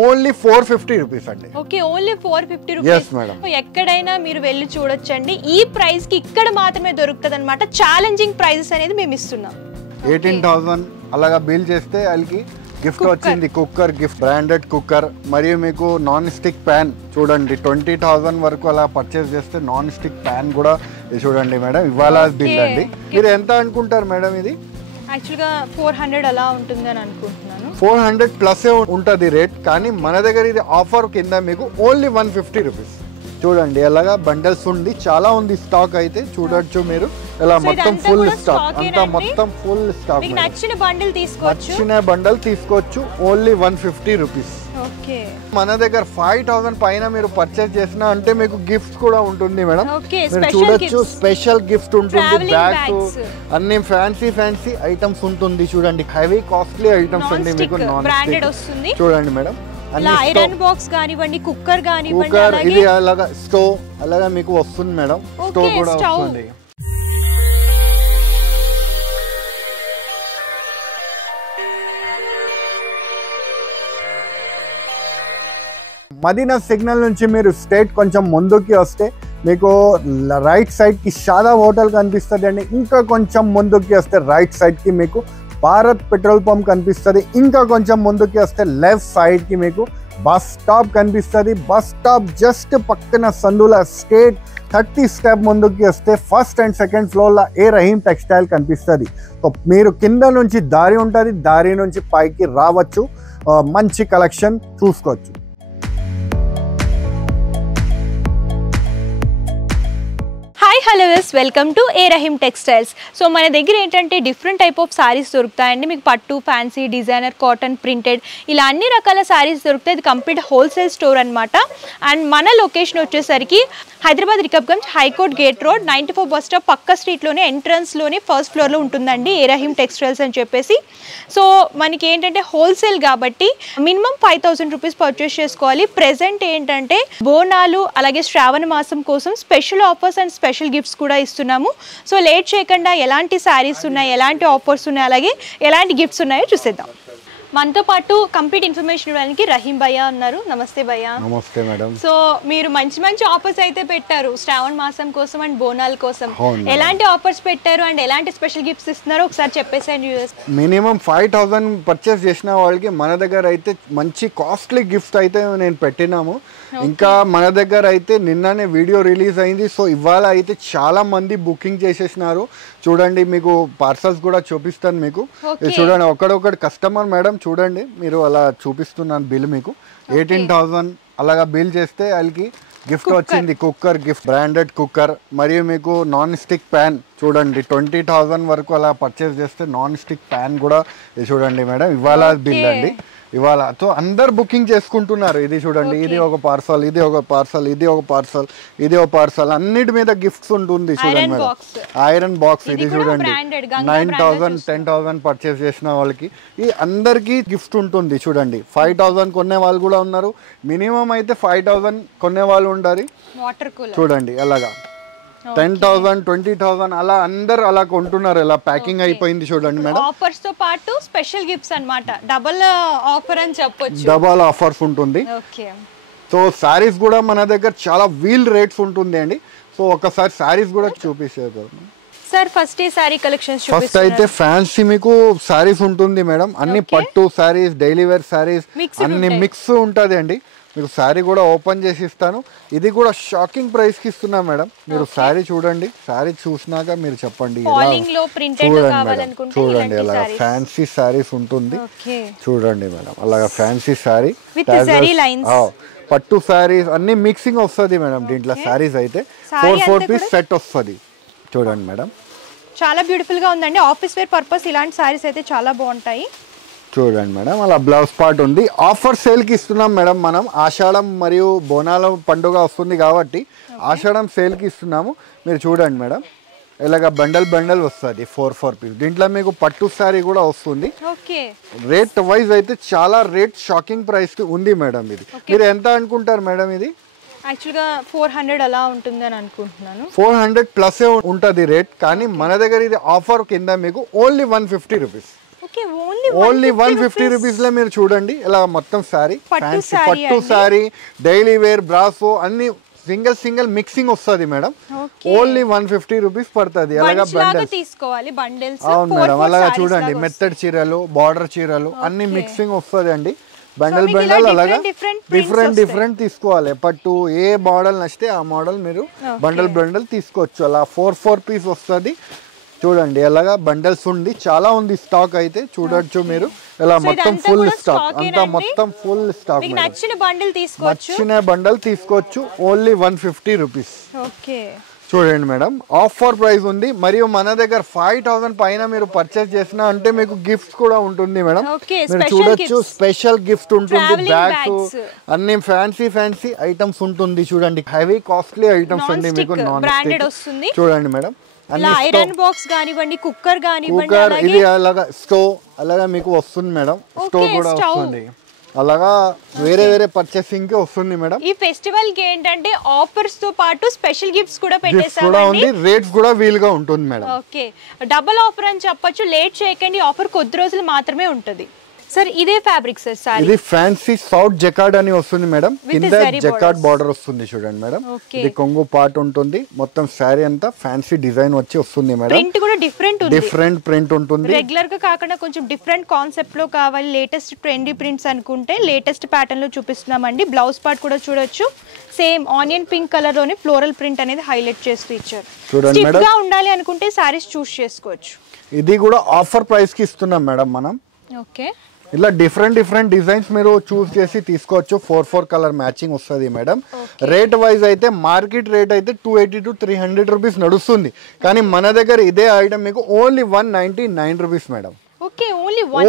Only 450 rupees అండి. Okay, only 450 rupees. ఎక్కడైనా మీరు వెళ్ళి చూడొచ్చండి. ఈ ప్రైస్ కి ఇక్కడ మాత్రమే దొరుకుతుంది అనమాట. ఛాలెంజింగ్ ప్రైజెస్ అనేది మేము ఇస్తున్నాం. 18,000 అలాగా బిల్ చేస్తే వాళ్ళకి గిఫ్ట్ వచ్చింది. కుక్కర్ గిఫ్ట్, బ్రాండెడ్ కుక్కర్, మరియు మీకు నాన్ స్టిక్ ప్యాన్ చూడండి. 20,000 వరకు అలా పర్చేస్ చేస్తే నాన్ స్టిక్ ప్యాన్ కూడా చూడండి మేడం. ఇవాళ బిల్ అండి. మీరు ఎంత అనుకుంటారు మేడం? ఇది యాక్చువల్గా 400 అలా ఉంటుంది అని అనుకుంటున్నాను. 400 ప్లస్ ఉంటుంది రేట్, కానీ మన దగ్గర ఇది ఆఫర్ కింద మీకు ఓన్లీ 150 రూపీస్. చూడండి అలాగా బండల్స్ ఉంది, చాలా ఉంది స్టాక్ అయితే చూడొచ్చు మీరు. ఇలా మొత్తం ఫుల్ స్టాక్, అంతా మొత్తం ఫుల్ స్టాక్. నచ్చిన బండిల్ తీసుకోవచ్చు, నచ్చిన బండల్ తీసుకోవచ్చు. Only 150 rupees. మన దగ్గర 5,000 పైన మీరు పర్చేస్ చేసినా అంటే మీకు గిఫ్ట్ కూడా ఉంటుంది మేడం. మీరు చూడొచ్చు, స్పెషల్ గిఫ్ట్ ఉంటుంది. బ్యాగ్స్ అన్ని ఫ్యాన్సీ ఐటమ్స్ ఉంటుంది. చూడండి హెవీ కాస్ట్లీ ఐటమ్స్ అండి మీకు. చూడండి మేడం, ఐరన్ బాక్స్ గానివ్వండి, కుక్కర్ గానివ్వండి, ఇది అలాగా స్టవ్ అలాగా మీకు వస్తుంది మేడం. స్టవ్ కూడా వస్తుంది. మదీనా సిగ్నల్ నుంచి మీరు స్ట్రైట్ కొంచెం ముందుకి వస్తే మీకు రైట్ సైడ్ కి షాదా హోటల్ కనిపిస్తుంది అండి. ఇంకా కొంచెం ముందుకి వస్తే రైట్ సైడ్ కి మీకు భారత్ పెట్రోల్ పంప్ కనిపిస్తుంది. ఇంకా కొంచెం ముందుకి వస్తే లెఫ్ట్ సైడ్ కి మీకు బస్ స్టాప్ కనిపిస్తుంది. బస్ స్టాప్ జస్ట్ పక్కన సందుల స్ట్రేట్ 30 స్టెప్ ముందుకి వస్తే ఫస్ట్ అండ్ సెకండ్ ఫ్లోర్లో ఏ రహీం టెక్స్టైల్ కనిపిస్తుంది. సో మీరు కింద నుంచి దారి ఉంటుంది, దారి నుంచి పైకి రావచ్చు, మంచి కలెక్షన్ చూసుకోవచ్చు. Hello welcome to A Rahim textiles. So మన దగ్గర ఏంటంటే డిఫరెంట్ టైప్ ఆఫ్ శారీస్ దొరుకుతాయండి. మీకు పట్టు, ఫ్యాన్సీ, డిజైనర్, కాటన్, ప్రింటెడ్ ఇలా అన్ని రకాల శారీస్ దొరుకుతాయి. ఇది కంప్లీట్ హోల్సేల్ స్టోర్ అనమాట. అండ్ మన లొకేషన్ వచ్చేసరికి Hyderabad Rikabganj high court gate road 94 bus stop పక్క స్ట్రీట్లోనే ఎంట్రన్స్లోనే ఫస్ట్ ఫ్లోర్లో ఉంటుందండి ఏ రహీం టెక్స్టైల్స్ అని చెప్పేసి. సో మనకి ఏంటంటే హోల్సేల్ కాబట్టి మినిమం 5,000 రూపీస్ పర్చేస్ చేసుకోవాలి. ప్రెసెంట్ ఏంటంటే బోనాలు అలాగే శ్రావణ మాసం కోసం special offers and special gifts కూడా ఇస్తున్నాము. సో లేట్ చేయకుండా ఎలాంటి శారీస్ ఉన్నాయి, ఎలాంటి ఆఫర్స్ ఉన్నాయి, అలాగే ఎలాంటి గిఫ్ట్స్ ఉన్నాయో చూసేద్దాం. మనతో పాటు కంప్లీట్ ఇన్ఫర్మేషన్ ఇవ్వడానికి రహీం భయ్యా ఉన్నారు. నమస్తే భయ్యా. నమస్తే మేడం. సో మీరు మంచి ఆఫర్స్ అయితే పెట్టారు శ్రావణ మాసం కోసం అండ్ బోనాల కోసం. ఎలాంటి ఆఫర్స్ పెట్టారు అండ్ ఎలాంటి స్పెషల్ గిఫ్ట్స్ ఇస్తున్నారో ఒకసారి చెప్పేసాను. మినిమం 5,000 పర్చేస్ చేసిన వాళ్ళకి మన దగ్గర అయితే మంచి కాస్ట్లీ గిఫ్ట్ అయితే నేను పెట్టినాము. ఇంకా మన దగ్గర అయితే నిన్ననే వీడియో రిలీజ్ అయింది. సో ఇవాళ అయితే చాలా మంది బుకింగ్ చేసేసినారు. చూడండి మీకు పార్సల్స్ కూడా చూపిస్తాను మీకు. చూడండి ఒకడొకటి కస్టమర్ మేడం, చూడండి మీరు అలా చూపిస్తున్నాను బిల్ మీకు. 18,000 అలాగా బిల్ చేస్తే వాళ్ళకి గిఫ్ట్ వచ్చింది. కుక్కర్ గిఫ్ట్, బ్రాండెడ్ కుక్కర్, మరియు మీకు నాన్ స్టిక్ ప్యాన్ చూడండి. 20,000 వరకు అలా పర్చేస్ చేస్తే నాన్ స్టిక్ ప్యాన్ కూడా చూడండి మేడం. ఇవాళ బిల్ అండి. ఇవాళ సో అందరు బుకింగ్ చేసుకుంటున్నారు. ఇది చూడండి, ఇది ఒక పార్సల్, ఇది ఒక పార్సల్, ఇది ఒక పార్సల్, ఇది ఒక పార్సల్, అన్నిటి మీద గిఫ్ట్స్ ఉంటుంది. చూడండి మేడం, ఐరన్ బాక్స్ ఇది చూడండి. 9,000 10,000 పర్చేస్ చేసిన వాళ్ళకి ఈ అందరికీ గిఫ్ట్ ఉంటుంది. చూడండి 5,000 కొనే వాళ్ళు కూడా ఉన్నారు. మినిమం అయితే 5,000 కొనే వాళ్ళు ఉండాలి. చూడండి అలాగా 10,000 20,000 అలా అందరు అలా కొంటున్నారు. అలా ప్యాకింగ్ అయిపోయింది. చూడండి మేడం, ఆఫర్స్ తో పాటు స్పెషల్ గిఫ్ట్స్ అన్నమాట. డబుల్ ఆఫర్ అని చెప్పొచ్చు. డబుల్ ఆఫర్స్ ఉంటుంది. సో సారీస్ కూడా మన దగ్గర చాలా వీల్ రేట్స్ ఉంటుంది అండి. సో ఒకసారి సారీస్ కూడా చూపిస్తారు సార్. ఫస్ట్ ఈ సారీ కలెక్షన్స్ ఫస్ట్ అయితే ఫ్యాన్సీ మీకు సారీస్ ఉంటుంది మేడం. అన్ని పట్టు సారీస్, డైలీ వేర్ సారీస్ అన్ని మిక్స్ ఉంటుంది అండి. మీకు శారీ కూడా ఓపెన్ చేసి ఇస్తాను. ఇది కూడా షాకింగ్ ప్రైస్ కి ఇస్తున్నా మేడం. మీరు శారీ చూడండి, శారీ చూసినాక మీరు చెప్పండి. చూడండి అలాగా ఫ్యాన్సీ శారీస్ ఉంటుంది. చూడండి మేడం అలాగా ఫ్యాన్సీ శారీ, పట్టు శారీస్ అన్ని మిక్సింగ్ వస్తుంది మేడం. దీంట్లో శారీస్ అయితే 4 పీస్ సెట్ వస్తుంది. చూడండి మేడం, చాలా బ్యూటిఫుల్ గా ఉందండి. ఆఫీస్ వేర్ పర్పస్ ఇలాంటి శారీస్ అయితే చాలా బాగుంటాయి. చూడండి మేడం అలా బ్లౌజ్ పార్ట్ ఉంది. ఆఫర్ సేల్కి ఇస్తున్నాం మేడం. మనం ఆషాఢం మరియు బోనాల పండుగ వస్తుంది కాబట్టి ఆషాఢం సేల్కి ఇస్తున్నాము. మీరు చూడండి మేడం, ఇలాగ బండల్ వస్తుంది 4 పీస్. దీంట్లో మీకు పట్టు శారీ కూడా వస్తుంది. రేట్ వైజ్ అయితే చాలా రేట్ షాకింగ్ ప్రైస్ ఉంది మేడం. ఇది మీరు ఎంత అనుకుంటారు మేడం? ఇది యాక్చువల్గా 400 అలా ఉంటుంది అని అనుకుంటున్నాను. 400 ప్లస్ ఉంటుంది రేట్, కానీ మన దగ్గర ఇది ఆఫర్ కింద మీకు only 150 rupees. Okay only 150 rupees లో మీరు చూడండి ఇలా మొత్తం సారీ పట్టు ఫ్యాన్సీ saree పట్టు సారీ డైలీ వేర్ బ్రాసో అన్ని సింగిల్ మిక్సింగ్ వస్తుంది మేడం ఓన్లీ 150 రూపీస్ పడుతుంది అలాగా బండల్స్ తీసుకోవాలి బండిల్స్. అవును మేడం అలాగా చూడండి మెత్తడ్ చీరలు బార్డర్ చీరలు అన్ని మిక్సింగ్ వస్తుంది అండి బండల్ అలాగా డిఫరెంట్ తీసుకోవాలి పట్టు ఏ మోడల్ నచ్చితే ఆ మోడల్ మీరు బండల్ తీసుకోవచ్చు అలా 4 పీస్ వస్తుంది చూడండి అలాగా బండల్స్ ఉంది చాలా ఉంది స్టాక్ అయితే చూడొచ్చు మీరు ఇలా మొత్తం ఫుల్ స్టాక్ అంతా మొత్తం ఫుల్ స్టాక్ నచ్చిన బండిల్ తీసుకోవచ్చు నచ్చిన బండల్ తీసుకోవచ్చు ఓన్లీ 150 రూపీస్ ఓకే చూడండి మేడం ఆఫర్ ప్రైస్ ఉంది మరియు మన దగ్గర 5000 పైన మీరు పర్చేస్ చేసినా అంటే మీకు గిఫ్ట్స్ కూడా ఉంటుంది మేడం మీరు చూడొచ్చు స్పెషల్ గిఫ్ట్ ఉంటుంది బ్యాగ్స్ అన్ని ఫ్యాన్సీ ఐటమ్స్ ఉంటుంది చూడండి హెవీ కాస్ట్లీ ఐటమ్స్ అండి మీకు నాన్ స్టిక్ చూడండి మేడం ఐరన్ బాక్స్ గానివ్వండి కుక్కర్ గానివ్వండి ఇది అలాగా స్టవ్ అలాగా మీకు వస్తుంది మేడం స్టవ్ కూడా వస్తుంది అలాగా వేరే పర్చేసింగ్ కి వస్తుంది మేడం ఈ ఫెస్టివల్ కి ఏంటంటే ఆఫర్స్ తో పాటు స్పెషల్ గిఫ్ట్స్ కూడా పెట్టేసామండి రేట్స్ కూడా వీలుగా ఉంటుంది మేడం ఓకే డబుల్ ఆఫర్ అని చెప్పొచ్చు లేట్ చేయకండి ఆఫర్ కొద్ది రోజులు మాత్రమే ఉంటుంది సార్ ఇదే ఫ్యాబ్రిక్ సార్ సారీ ఇది ఫ్యాన్సీ సౌత్ జకార్డ్ అని వస్తుంది మేడం కింద జకార్డ్ బార్డర్ వస్తుంది చూడండి మేడం ఇది కొంగు పార్ట్ ఉంటుంది మొత్తం సారీ అంతా ఫ్యాన్సీ డిజైన్ వచ్చి వస్తుంది మేడం ప్రింట్ కూడా డిఫరెంట్ ప్రింట్ ఉంటుంది రెగ్యులర్ గా కాకుండా కొంచెం డిఫరెంట్ కాన్సెప్ట్ లో కావాలి లేటెస్ట్ ట్రెండీ ప్రింట్స్ అనుకుంటే లేటెస్ట్ ప్యాటర్న్ లో చూపిస్తున్నామండి బ్లౌజ్ పార్ట్ కూడా చూడొచ్చు సేమ్ ఆనియన్ పింక్ కలర్ లోనే ఫ్లోరల్ ప్రింట్ అనేది హైలైట్ చేస్తూ ఇచ్చారు స్టిఫ్ గా ఉండాలి అనుకుంటే సారీస్ చూస్ చేసుకోవచ్చు ఇది కూడా ఆఫర్ ప్రైస్ కి ఇస్తున్నాం మేడం మనం ఓకే ఇలా డిఫరెంట్ డిజైన్స్ మీరు చూస్ చేసి తీసుకోవచ్చు 4 కలర్ మ్యాచింగ్ వస్తుంది మేడం రేట్ వైజ్ అయితే మార్కెట్ రేట్ అయితే 280 to 300 రూపీస్ నడుస్తుంది కానీ మన దగ్గర ఇదే ఐటమ్ మీకు only 199 rupees madam okay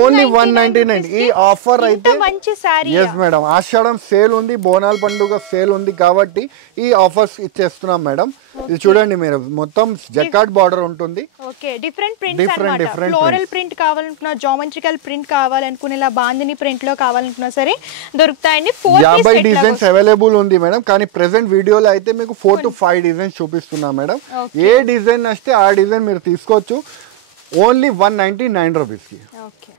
only 199 ఈ ఆఫర్ అయితే మంచి సారీ yes మేడం ఆషాఢం సేల్ ఉంది బోనాల పండుగ సేల్ ఉంది కాబట్టి ఈ ఆఫర్స్ ఇచ్చేస్తున్నాం మేడం ఇది చూడండి మీరు మొత్తం జకార్డ్ బార్డర్ ఉంటుంది ఓకే డిఫరెంట్ ప్రింట్స్ అన్నమాట ఫ్లోరల్ ప్రింట్ కావాలనుకున్నా జామెట్రికల్ ప్రింట్ కావాలనుకున్నా ఇలా బాందిని ప్రింట్ లో కావాలనుకున్నా సరే దొరుకుతాయండి 50 డిజైన్స్ అవైలబుల్ ఉంది మేడం కానీ ప్రెజెంట్ వీడియోలో అయితే మీకు 4 to 5 డిజైన్స్ చూపిస్తున్నా మేడం ఏ డిజైన్ నచ్చితే ఆ డిజైన్ మీరు తీసుకోవచ్చు ఓన్లీ 199 రూపీస్ కి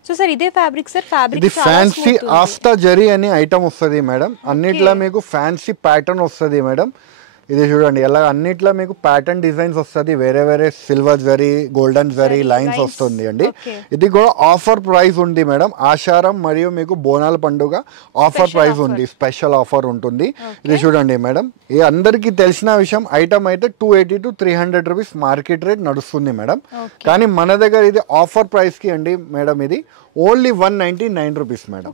సో సార్ ఇదే ఫ్యాబ్రిక్ సార్ ఫ్యాబ్రిక్ ఇది ఫ్యాన్సీ ఆస్తా జరీ అని ఐటమ్ వస్తుంది మేడం అన్నిట్లో మీకు ఫ్యాన్సీ ప్యాటర్న్ వస్తుంది మేడం ఇది చూడండి ఎలా అన్నిట్లో మీకు ప్యాటర్న్ డిజైన్స్ వస్తుంది వేరే silver zari golden zari lines వస్తుంది అండి ఇది కూడా ఆఫర్ ప్రైస్ ఉంది మేడం ఆషాఢం మరియు మీకు బోనాల పండుగ ఆఫర్ ప్రైస్ ఉంది స్పెషల్ ఆఫర్ ఉంటుంది ఇది చూడండి మేడం ఈ అందరికీ తెలిసిన విషయం ఐటమ్ అయితే 280 to 300 రూపీస్ మార్కెట్ రేట్ నడుస్తుంది మేడం కానీ మన దగ్గర ఇది ఆఫర్ ప్రైస్ కి అండి మేడం ఇది only 199 rupees madam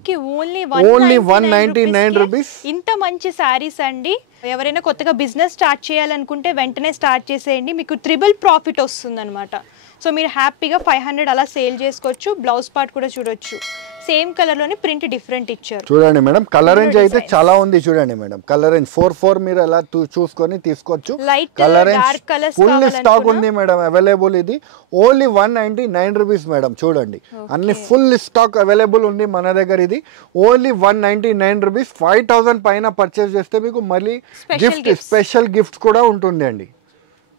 only 199 rupees ఇంత మంచి సారీస్ అండి ఎవరైనా కొత్తగా బిజినెస్ స్టార్ట్ చేయాలనుకుంటే వెంటనే స్టార్ట్ చేసేయండి మీకు ట్రిపుల్ ప్రాఫిట్ వస్తుంది అనమాట సో మీరు హ్యాపీగా 500 అలా సేల్ చేసుకోవచ్చు బ్లౌజ్ పార్ట్ కూడా చూడొచ్చు సేమ్ కలర్ లోనే ప్రింట్ డిఫరెంట్ ఇచ్చారు చూడండి మేడం కలర్ రేంజ్ అయితే చాలా ఉంది చూడండి మేడం కలర్ రేంజ్ 4 మీరు అలా చూసుకొని తీసుకోవచ్చు కలర్ రేంజ్ ఫుల్ స్టాక్ ఉంది మేడం అవైలబుల్ ఇది ఓన్లీ 199 రూపీస్ మేడం చూడండి అన్ని ఫుల్ స్టాక్ అవైలబుల్ ఉంది మన దగ్గర ఇది ఓన్లీ 199 రూపీస్ 5000 పైన పర్చేస్ చేస్తే మీకు మళ్ళీ గిఫ్ట్ స్పెషల్ గిఫ్ట్స్ కూడా ఉంటుంది అండి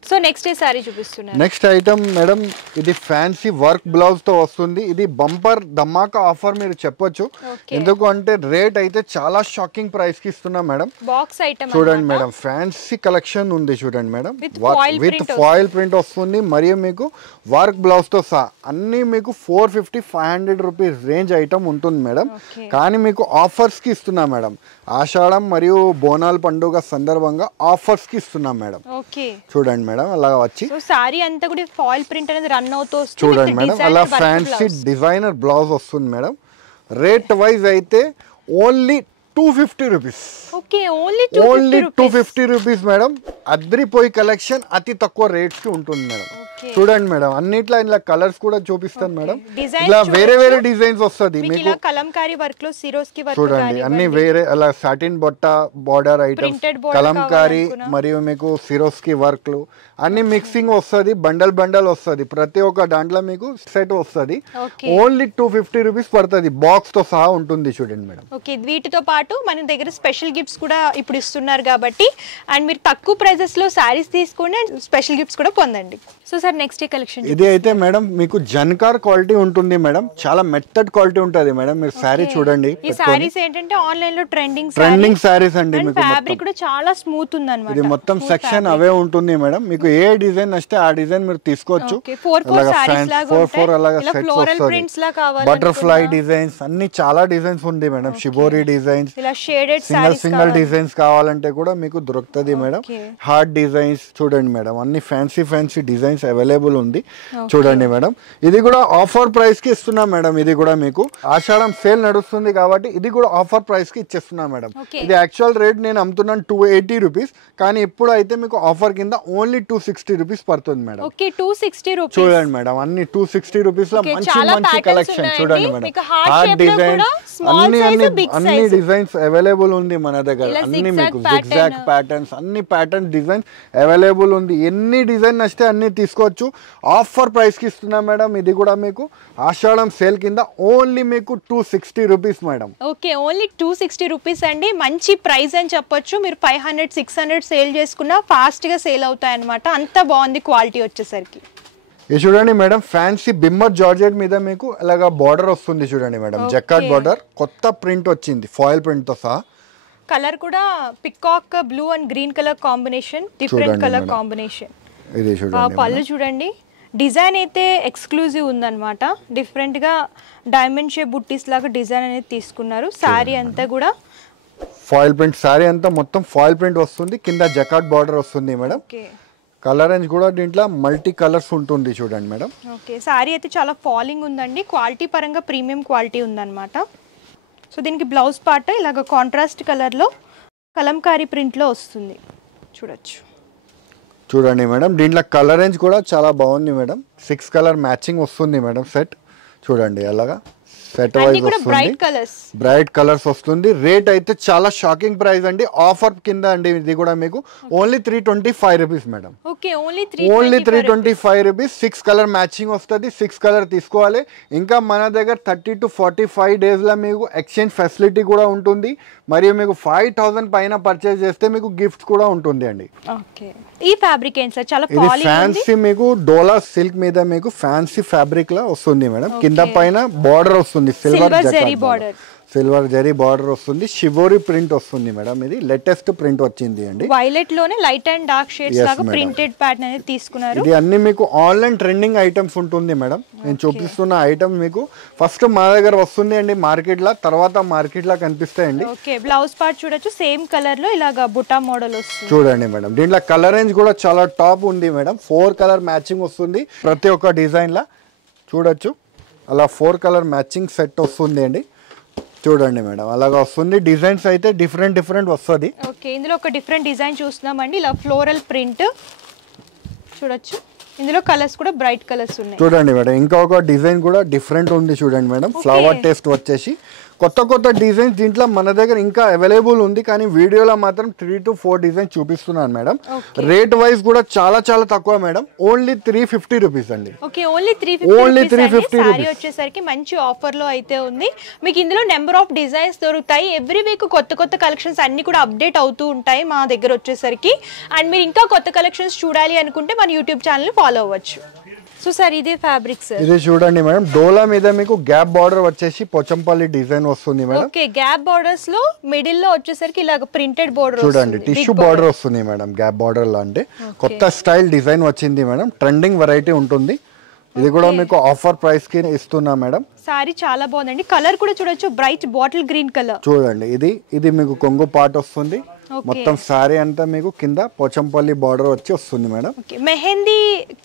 సో నెక్స్ట్ ఏ సారీ చూపిస్తున్నారు నెక్స్ట్ ఐటమ్ మేడం ఇది ఫ్యాన్సీ వర్క్ బ్లౌజ్ తో వస్తుంది ఇది బంపర్ ధమాకా ఆఫర్ మీరు చెప్పొచ్చు ఎందుకు అంటే రేట్ అయితే చాలా షాకింగ్ ప్రైస్ కి ఇస్తున్నాం మేడం బాక్స్ ఐటమ్ చూడండి మేడం ఫ్యాన్సీ కలెక్షన్ ఉంది చూడండి మేడం విత్ ఫాయిల్ ప్రింట్ వస్తుంది మరియు మీకు వర్క్ బ్లౌజ్ తో సహా అన్ని మీకు 450-500 రూపీస్ రేంజ్ ఐటమ్ ఉంటుంది మేడం కానీ మీకు ఆఫర్స్ కి ఇస్తున్నా మేడం ఆషాఢం మరియు బోనాల పండుగ సందర్భంగా ఆఫర్స్ కి ఇస్తున్నాం మేడం చూడండి మేడం అలా వచ్చి సారీ అంతా కూడా ఫాయిల్ ప్రింట్ అనేది రన్ అవుతూ వస్తుంది చూడండి మేడం అలా ఫ్యాన్సీ డిజైనర్ బ్లౌజ్ వస్తుంది మేడం రేట్ వైజ్ అయితే only 250 rupees only 250 rupees madam అద్రిపోయి కలెక్షన్ అతి తక్కువ రేట్స్ కి ఉంటుంది మేడం చూడండి మేడం అన్నిట్లో ఇలా కలర్స్ కూడా చూపిస్తాను మేడం ఇలా వేరే డిజైన్స్ వస్తుంది మీకు కలంకారీ వర్క్ లో సిరోస్కి వర్క్ చూడండి అన్ని వేరే అలా satin Botta border items Kalamkari మరియు మీకు సిరోస్కి వర్క్లు అన్ని మిక్సింగ్ వస్తుంది బండల్ వస్తుంది ప్రతి ఒక్క దాంట్లో మీకు సెట్ వస్తుంది ఓన్లీ 250 రూపీస్ పడుతుంది బాక్స్ తో సహా ఉంటుంది చూడండి మేడం ఓకే వీటితో పాటు మన దగ్గర స్పెషల్ గిఫ్ట్స్ కూడా ఇప్పుడు ఇస్తున్నారు కాబట్టి అండ్ మీరు తక్కువ ప్రైజెస్ లో సారీస్ తీసుకోండి అండ్ స్పెషల్ గిఫ్ట్స్ కూడా పొందండి so sir sir next collection ఇది అయితే మేడం మీకు జన్కార్ క్వాలిటీ ఉంటుంది మేడం, చాలా మెత్తడ్ క్వాలిటీ ఉంటుంది మేడం. మీరు శారీ చూడండి. ఈ సారీస్ ఏంటంటే ఆన్లైన్ లో ట్రెండింగ్ సారీస్ అండి. మీకు ఫ్యాబ్రిక్ కూడా చాలా స్మూత్ ఉంది అన్నమాట. ఇది మొత్తం సెక్షన్ అవే ఉంటుంది మేడం. మీకు ఏ డిజైన్ నచ్చితే ఆ డిజైన్ మీరు తీసుకోవచ్చు. 4 అలాగా సెట్స్ వస్తుంది. బటర్ఫ్లై డిజైన్స్ అన్ని చాలా డిజైన్స్ ఉంది madam. Shibori designs, single designs కావాలంటే కూడా మీకు దొరుకుతుంది మేడం. హార్ట్ డిజైన్స్ చూడండి మేడం, అన్ని ఫ్యాన్సీ డిజైన్స్ అవైలబుల్ ఉంది. చూడండి మేడం, ఇది కూడా ఆఫర్ ప్రైస్ కి ఇస్తున్నా మేడం. ఇది కూడా మీకు ఆషాఢం సేల్ నడుస్తుంది కాబట్టి ఇది కూడా ఆఫర్ ప్రైస్ కి ఇచ్చేస్తున్నా మేడం. ఇది యాక్చువల్ రేట్ నేను అమ్ముతున్నాను 280 రూపీస్, కానీ ఇప్పుడు అయితే మీకు ఆఫర్ కింద ఓన్లీ 260 రూపీస్ పడుతుంది మేడం. 260 రూపీస్ చూడండి మేడం, అన్ని 260 రూపీస్ లో మంచి కలెక్షన్ చూడండి మేడం. హార్ట్ డిజైన్స్ అన్ని డిజైన్స్ అవైలబుల్ ఉంది మన దగ్గర. అన్ని మీకు జిగ్జాగ్ ప్యాటర్న్స్, అన్ని ప్యాటర్న్ డిజైన్స్ అవైలబుల్ ఉంది. ఎన్ని డిజైన్ నచ్చితే అన్ని తీసుకోవచ్చు. ఆఫర్ ప్రైస్ కి ఇస్తున్నా మేడం. ఇది కూడా మీకు ఆషాఢం సేల్ కింద ఓన్లీ మీకు 260 rupees madam. Okay, only 260 rupees అండి. మంచి ప్రైస్ అని చెప్పొచ్చు. మీరు 500-600 సేల్ చేసుకున్నా ఫాస్ట్ గా సేల్ అవుతాయి అన్నమాట. అంత బాగుంది క్వాలిటీ వచ్చేసరికి. ఇది చూడండి మేడం, ఫ్యాన్సీ బిమ్మర్ జార్జెట్ మీద మీకు అలాగా బార్డర్ వస్తుంది చూడండి మేడం. జకార్డ్ బార్డర్, కొత్త ప్రింట్ వచ్చింది ఫాయిల్ ప్రింట్ తో సహా. కలర్ కూడా peacock blue and green colour combination, different colour combination. ఇది చూడండి, పళ్ళు చూడండి. డిజైన్ అయితే ఎక్స్క్లూజివ్ ఉందన్నమాట. డిఫరెంట్ గా డైమండ్ షేప్ బుట్టీస్ లాగా డిజైన్ అనేది తీసుకున్నారు. సారీ అంతా కూడా ఫాయిల్ ప్రింట్, సారీ అంతా మొత్తం ఫాయిల్ ప్రింట్ వస్తుంది. కింద జకార్డ్ బార్డర్ వస్తుంది మేడం. కలర్ రేంజ్ కూడా దీంట్లో మల్టీ కలర్స్ ఉంటుంది చూడండి మేడం. ఓకే, సారీ అయితే చాలా ఫాలింగ్ ఉందండి. క్వాలిటీ పరంగా ప్రీమియం క్వాలిటీ ఉందన్నమాట. సో దీనికి బ్లౌజ్ పార్ట్ ఇలాగ కాంట్రాస్ట్ కలర్ లో కలంకారీ ప్రింట్ లో వస్తుంది, చూడొచ్చు. చూడండి మేడం, దీంట్లో కలర్ రేంజ్ కూడా చాలా బాగుంది మేడం. 6 కలర్ మ్యాచింగ్ వస్తుంది మేడం. సెట్ చూడండి, అలాగా సెట్ వైజ్ వస్తుంది. బ్రైట్ కలర్స్ వస్తుంది. రేట్ అయితే చాలా షాకింగ్ ప్రైస్ అండి. ఆఫర్ కింద అండి. ఇది కూడా మీకు only 325 rupees madam. Only 325 rupees. 6 colour matching వస్తుంది. 6 కలర్ తీసుకోవాలి. ఇంకా మన దగ్గర 30 to 45 డేస్ లో మీకు ఎక్స్చేంజ్ ఫెసిలిటీ కూడా ఉంటుంది. మరియు మీకు 5000 పైన పర్చేస్ చేస్తే మీకు గిఫ్ట్ కూడా ఉంటుంది అండి. ఈ ఫ్యాబ్రిక్ ఏంటి సార్? చాలా ఫ్యాన్సీ మీకు డోలా సిల్క్ మీద మీకు ఫ్యాన్సీ ఫ్యాబ్రిక్ లా వస్తుంది మేడం. కింద పైన బార్డర్ వస్తుంది, సిల్వర్ జరీ బార్డర్ వస్తుంది. షిబోరి ప్రింట్ వస్తుంది మేడం. ఇది లేటెస్ట్ ప్రింట్ వచ్చింది అండి. వైలెట్ లోనే లైట్ అండ్ డార్క్ షేడ్స్ లాగా ప్రింటెడ్ ప్యాటర్న్ అనేది తీసుకున్నారు. ఇది అన్ని మీకు ఆన్లైన్ ట్రెండింగ్ ఐటమ్స్ ఉంటుంది మేడం. నేను చూపిస్తున్న ఐటమ్ మీకు ఫస్ట్ మా దగ్గర వస్తుంది అండి మార్కెట్ లా, తర్వాత మార్కెట్ లా కనిపిస్తాయండి. ఓకే, బ్లౌజ్ పార్ట్ చూడొచ్చు. సేమ్ కలర్ లో ఇలాగా బుటా మోడల్ వస్తుంది చూడండి మేడం. దీంట్లో కలర్ రేంజ్ కూడా చాలా టాప్ ఉంది మేడం. 4 కలర్ మ్యాచింగ్ వస్తుంది ప్రతి ఒక్క డిజైన్ లా, చూడొచ్చు. అలా 4 కలర్ మ్యాచింగ్ సెట్ వస్తుంది అండి. చూడండి మేడం, అలాగా వస్తుంది. డిజైన్స్ అయితే డిఫరెంట్ వస్తుంది. ఓకే, ఇందులో ఒక డిఫరెంట్ డిజైన్ చూస్తున్నామండి. ఇలా ఫ్లోరల్ ప్రింట్ చూడొచ్చు. ఇందులో కలర్స్ కూడా బ్రైట్ కలర్స్ ఉన్నాయి. చూడండి మేడం, ఇంకా ఒక డిజైన్ కూడా డిఫరెంట్ ఉంది చూడండి మేడం. ఫ్లవర్ టేస్ట్ వచ్చేసి కొత్త డిజైన్స్ దీంట్లో మన దగ్గర ఇంకా అవైలబుల్ ఉంది. కానీ వీడియోలో మాత్రం 3 to 4 డిజైన్ చూపిస్తున్నాను మేడం. రేట్ వైజ్ కూడా చాలా తక్కువ మేడం. ఓన్లీ 350 రూపీస్ అండి. ఓకే, ఓన్లీ 350 సారీ వచ్చేసరికి మంచి ఆఫర్ లో అయితే ఉంది. మీకు ఇందులో నెంబర్ ఆఫ్ డిజైన్స్ దొరుకుతాయి. ఎవ్రీ వీక్ కొత్త కలెక్షన్స్ అన్ని కూడా అప్డేట్ అవుతూ ఉంటాయి మా దగ్గర వచ్చేసరికి. అండ్ మీరు ఇంకా కొత్త కలెక్షన్స్ చూడాలి అనుకుంటే మన యూట్యూబ్ ఛానల్ ఫాలో అవ్వచ్చు. సో సార్ ఇదే ఫ్యాబ్రిక్ సార్. ఇది చూడండి మేడం, డోలా మీద మీకు గ్యాప్ బార్డర్ వచ్చేసి పోచంపల్లి డిజైన్ వస్తుంది మేడం. ఓకే, గ్యాప్ బార్డర్స్ లో మిడిల్ లో వచ్చేసరికి ఇలాగ ప్రింటెడ్ బార్డర్ చూడండి. టిష్యూ బార్డర్ వస్తుంది మేడం గ్యాప్ బార్డర్ లో. అంటే కొత్త స్టైల్ డిజైన్ వచ్చింది మేడం. ట్రెండింగ్ వెరైటీ ఉంటుంది. ఇది కూడా మీకు ఆఫర్ ప్రైస్ కి ఇస్తున్నా మేడం. సారీ చాలా బాగుందండి. కలర్ కూడా చూడొచ్చు, బ్రైట్ బాటిల్ గ్రీన్ కలర్. చూడండి, ఇది మీకు కొంగు పార్ట్ వస్తుంది. మొత్తం సారీ అంతా మీకు కింద పోచంపల్లి బార్డర్ వచ్చి వస్తుంది మేడం. మెహందీ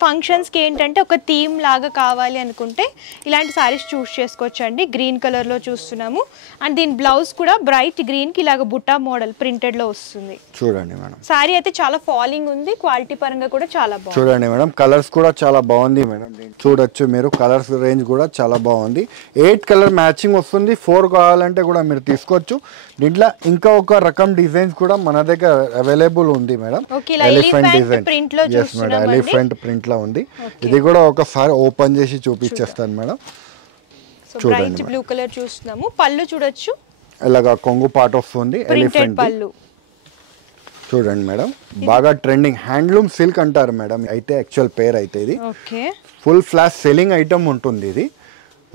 ఫంక్షన్స్ కి ఏంటంటే ఒక థీమ్ లాగా కావాలి అనుకుంటే ఇలాంటి సారీస్ చూస్ చేసుకోవచ్చు అండి. గ్రీన్ కలర్ లో చూస్తున్నాము. అండ్ దీని బ్లౌజ్ కూడా బ్రైట్ గ్రీన్ కి ఇలాగ బుట్టా మోడల్ ప్రింటెడ్ లో వస్తుంది. చూడండి మేడం, సారీ అయితే చాలా ఫాలింగ్ ఉంది. క్వాలిటీ పరంగా కూడా చాలా బాగుంది. చూడండి మేడం, కలర్స్ కూడా చాలా బాగుంది మేడం. చూడొచ్చు మీరు, కలర్స్ రేంజ్ కూడా చాలా బాగుంది. 8 కలర్ మ్యాచింగ్ వస్తుంది. 4 కావాలంటే కూడా మీరు తీసుకోవచ్చు. దీంట్లో ఇంకా ఒక రకం డిజైన్స్ కూడా మన దగ్గర అవైలబుల్ ఉంది madam. Elephant design, yes madam, elephant print లో ఉంది. ఇది కూడా ఒకసారి ఓపెన్ చేసి చూపించేస్తాను మేడం. చూడండి, బ్లూ కలర్ చూస్తున్నాము. పళ్ళు చూడొచ్చు, ఇలాగా కొంగు పాట వస్తుంది. ఎలిఫెంట్ పళ్ళు. చూడండి మేడం, బాగా ట్రెండింగ్ హ్యాండ్లూమ్ సిల్క్ అంటారు మేడం, అయితే యాక్చువల్ పేర్ అయితే ఇది. Okay, full flash selling item ఉంటుంది ఇది.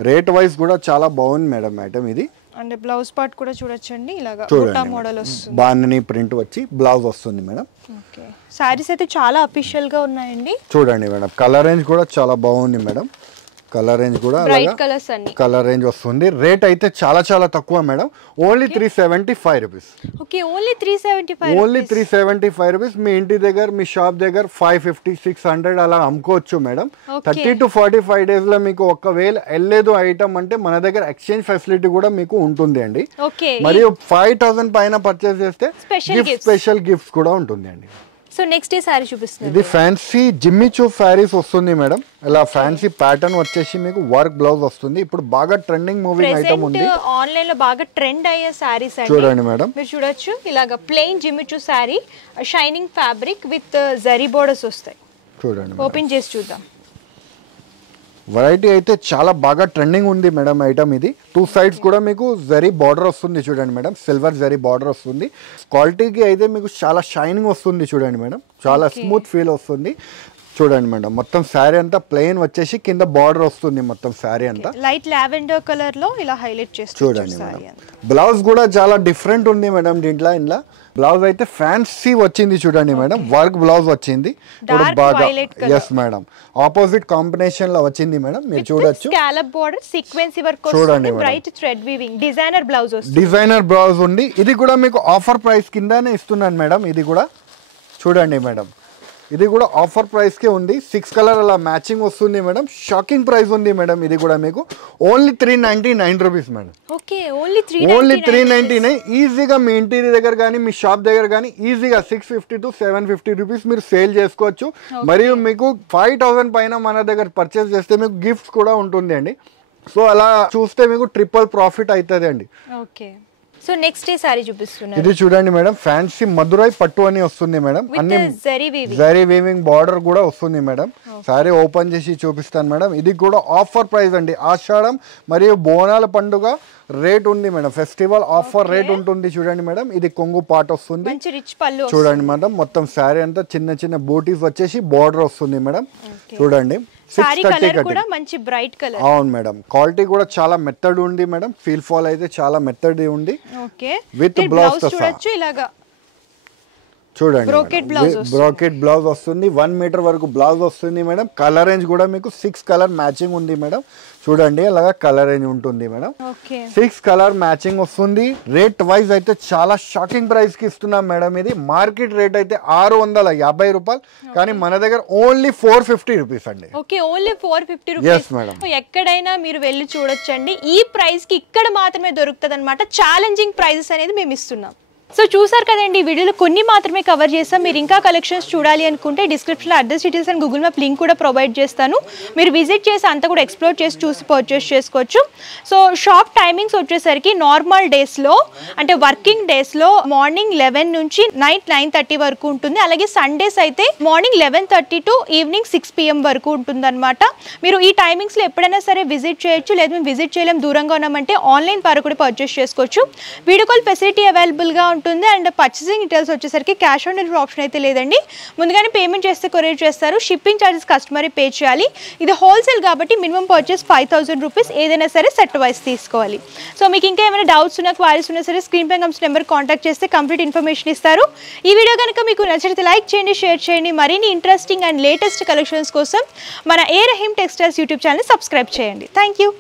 రేట్ వైజ్ కూడా చాలా బాగుంది మేడం ఐటమ్ ఇది. అంటే బ్లౌజ్ పార్ట్ కూడా చూడొచ్చండి, ఇలాగా బూటా మోడల్ వస్తుంది, బాందని ప్రింట్ వచ్చి బ్లౌజ్ వస్తుంది మేడం. ఓకే, సారీస్ అయితే చాలా అఫీషియల్ గా ఉన్నాయండి. చూడండి మేడం, కలర్ రేంజ్ కూడా చాలా బాగుంది మేడం. కలర్ రేంజ్ కూడా బ్రైట్ కలర్స్ అన్ని కలర్ రేంజ్ వస్తుంది. రేట్ అయితే చాలా చాలా తక్కువ madam, only 375 rupees. Okay, only 375, only 375 rupees. మీ ఇంటి దగ్గర మీ షాప్ దగ్గర 550 600 అలా అమ్ముకోవచ్చు మేడం. 30 to 45 days లో మీకు ఒకవేళ వెళ్ళలేదు ఐటమ్ అంటే మన దగ్గర ఎక్స్చేంజ్ ఫెసిలిటీ కూడా మీకు ఉంటుంది అండి. మరియు 5000 పైన పర్చేస్ చేస్తే స్పెషల్ గిఫ్ట్స్ కూడా ఉంటుంది అండి. సో నెక్స్ట్ ఈ సారీ చూపిస్తుంది, ఇది ఫ్యాన్సీ జిమ్మి చూ సారీస్ వస్తుంది మేడం. ఇలా ఫ్యాన్సీ ప్యాటర్న్ వచ్చేసి మీకు వర్క్ బ్లౌజ్ వస్తుంది. ఇప్పుడు బాగా ట్రెండింగ్ మూవింగ్ ఐటమ్ ఉంది, ఆన్లైన్ లో బాగా ట్రెండ్ అయ్యే సారీస్ అండి. చూడండి మేడం, మీరు చూడొచ్చు, ఇలాగా plain Jimmy Choo sari, shining fabric with zari borders వస్తాయి. చూడండి, ఓపెన్ చేసి చూద్దాం. వెరైటీ అయితే చాలా బాగా ట్రెండింగ్ ఉంది మేడం ఐటమ్ ఇది. 2 sides కూడా మీకు జరీ బార్డర్ వస్తుంది. చూడండి మేడం, సిల్వర్ జరీ బార్డర్ వస్తుంది. క్వాలిటీకి అయితే మీకు చాలా షైనింగ్ వస్తుంది. చూడండి మేడం, చాలా స్మూత్ ఫీల్ వస్తుంది. చూడండి మేడం, మొత్తం శారీ అంతా ప్లెయిన్ వచ్చేసి కింద బార్డర్ వస్తుంది. మొత్తం శారీ అంతా లైట్ లావెండర్ కలర్ లో ఇలా హైలైట్ చేస్తారు. చూడండి మేడం, బ్లౌజ్ కూడా చాలా డిఫరెంట్ ఉంది మేడం. దీంట్లో ఇంట్లో బ్లౌజ్ అయితే ఫ్యాన్సీ వచ్చింది. చూడండి మేడం, వర్క్ బ్లౌజ్ వచ్చింది. ఇప్పుడు బాగా ఎస్ మేడం, ఆపోజిట్ కాంబినేషన్ లో వచ్చింది మేడం. మీరు చూడొచ్చు, స్కాలప్ బోర్డర్ సీక్వెన్సీ వర్క్ వస్తుంది, bright thread weaving, designer blouse వస్తుంది. డిజైనర్ బ్లౌజ్ ఉంది. ఇది కూడా మీకు ఆఫర్ ప్రైస్ కిందనే ఇస్తున్నాను మేడం. ఇది కూడా చూడండి మేడం, ఇది కూడా ఆఫర్ ప్రైస్ కే ఉంది. 6 కలర్ అలా మ్యాచింగ్ వస్తుంది మేడం. షాకింగ్ ప్రైస్ ఉంది మేడం. ఇది కూడా మీకు only 399 rupees madam. Okay, only 399. ఈజీగా మీ ఇంటి దగ్గర కానీ మీ షాప్ దగ్గర కానీ ఈజీగా 650 to 750 రూపీస్ మీరు సేల్ చేసుకోవచ్చు. మరియు మీకు 5000 పైన మన దగ్గర పర్చేస్ చేస్తే మీకు గిఫ్ట్స్ కూడా ఉంటుంది అండి. సో అలా చూస్తే మీకు ట్రిపుల్ ప్రాఫిట్ అవుతుంది అండి. ఓకే, సో నెక్స్ట్ ఏ సారీ చూపిస్తున్నారు, ఇది చూడండి మేడం, ఫ్యాన్సీ మధురై పట్టు అని వస్తుంది మేడం. అన్ని జరీ వీవింగ్ బార్డర్ కూడా వస్తుంది మేడం. సారీ ఓపెన్ చేసి చూపిస్తాను మేడం. ఇది కూడా ఆఫర్ ప్రైస్ అండి. ఆషాఢం మరియు బోనాల పండుగ రేట్ ఉంది మేడం. ఫెస్టివల్ ఆఫర్ రేట్ ఉంటుంది. చూడండి మేడం, ఇది కొంగు పాట వస్తుంది. చూడండి మేడం, మొత్తం సారీ అంతా చిన్న చిన్న బూటీస్ వచ్చేసి బార్డర్ వస్తుంది మేడం. చూడండి, అవును మేడం, క్వాలిటీ కూడా చాలా మెత్తడ్ ఉంది మేడం. ఫీల్ ఫాల్ అయితే చాలా మెత్తడ్ ఉంది. విత్ బ్లౌజ్ చూడండి, బ్రోకెట్ బ్లౌజ్ వస్తుంది. 1 మీటర్ వరకు బ్లౌజ్ వస్తుంది మేడం. కలర్ రేంజ్ కూడా మీకు 6 కలర్ మ్యాచింగ్ ఉంది మేడం. చూడండి, అలాగా కలర్ రేంజ్ ఉంటుంది మేడం. 6 కలర్ మ్యాచింగ్ వస్తుంది. రేట్ వైజ్ అయితే చాలా షాకింగ్ ప్రైస్ కి ఇస్తున్నాం మేడం. ఇది మార్కెట్ రేట్ అయితే 650 రూపాయలు, కానీ మన దగ్గర ఓన్లీ 450 రూపీస్ అండి. Okay, only 450 rupees madam. ఎక్కడైనా మీరు వెళ్ళి చూడొచ్చండి. ఈ ప్రైస్ కి ఇక్కడ మాత్రమే దొరుకుతుంది అనమాట. ఛాలెంజింగ్ ప్రైజెస్ అనేది మేము ఇస్తున్నాం. సో చూసారు కదండి, ఈ వీడియోలో కొన్ని మాత్రమే కవర్ చేస్తాం. మీరు ఇంకా కలెక్షన్స్ చూడాలి అనుకుంటే డిస్క్రిప్షన్లో address details and Google map link కూడా ప్రొవైడ్ చేస్తాను. మీరు విజిట్ చేసి అంతా కూడా ఎక్స్ప్లోర్ చేసి చూసి పర్చేస్ చేసుకోవచ్చు. సో షాప్ టైమింగ్స్ వచ్చేసరికి నార్మల్ డేస్లో అంటే వర్కింగ్ డేస్లో మార్నింగ్ 11 నుంచి నైట్ 9:30 వరకు ఉంటుంది. అలాగే సండేస్ అయితే మార్నింగ్ 11:30 to ఈవినింగ్ 6 PM వరకు ఉంటుంది అనమాట. మీరు ఈ టైమింగ్స్లో ఎప్పుడైనా సరే విజిట్ చేయొచ్చు. లేదా మేము విజిట్ చేయలేం, దూరంగా ఉన్నామంటే ఆన్లైన్ ద్వారా కూడా పర్చేస్ చేసుకోవచ్చు. వీడియో కాల్ ఫెసిలిటీ అవైలబుల్గా ఉంటుంది. అండ్ పర్చేసింగ్ డీటెయిల్స్ వచ్చేసరికి క్యాష్ ఆన్ డెలివరీ ఆప్షన్ అయితే లేదండి. ముందుగానే పేమెంట్ చేస్తే కొరియర్ చేస్తారు. షిప్పింగ్ ఛార్జెస్ కస్టమర్ పే చేయాలి. ఇది హోల్సేల్ కాబట్టి మినిమం పర్చేస్ 5000 రూపీస్, ఏదైనా సరే సెట్ వైస్ తీసుకోవాలి. సో మీకు ఇంకా ఏమైనా డౌట్స్ ఉన్నా క్వారీస్ ఉన్నా సరే స్క్రీన్ పై కమ్స్ నెంబర్ కాంటాక్ట్ చేస్తే కంప్లీట్ ఇన్ఫర్మేషన్ ఇస్తారు. ఈ వీడియో కనుక మీకు నచ్చితే లైక్ చేయండి, షేర్ చేయండి. మరిన్ని ఇంట్రెస్టింగ్ అండ్ లేటెస్ట్ కలెక్షన్స్ కోసం మన A Rahim textiles YouTube channel subscribe చేయండి. Thank you.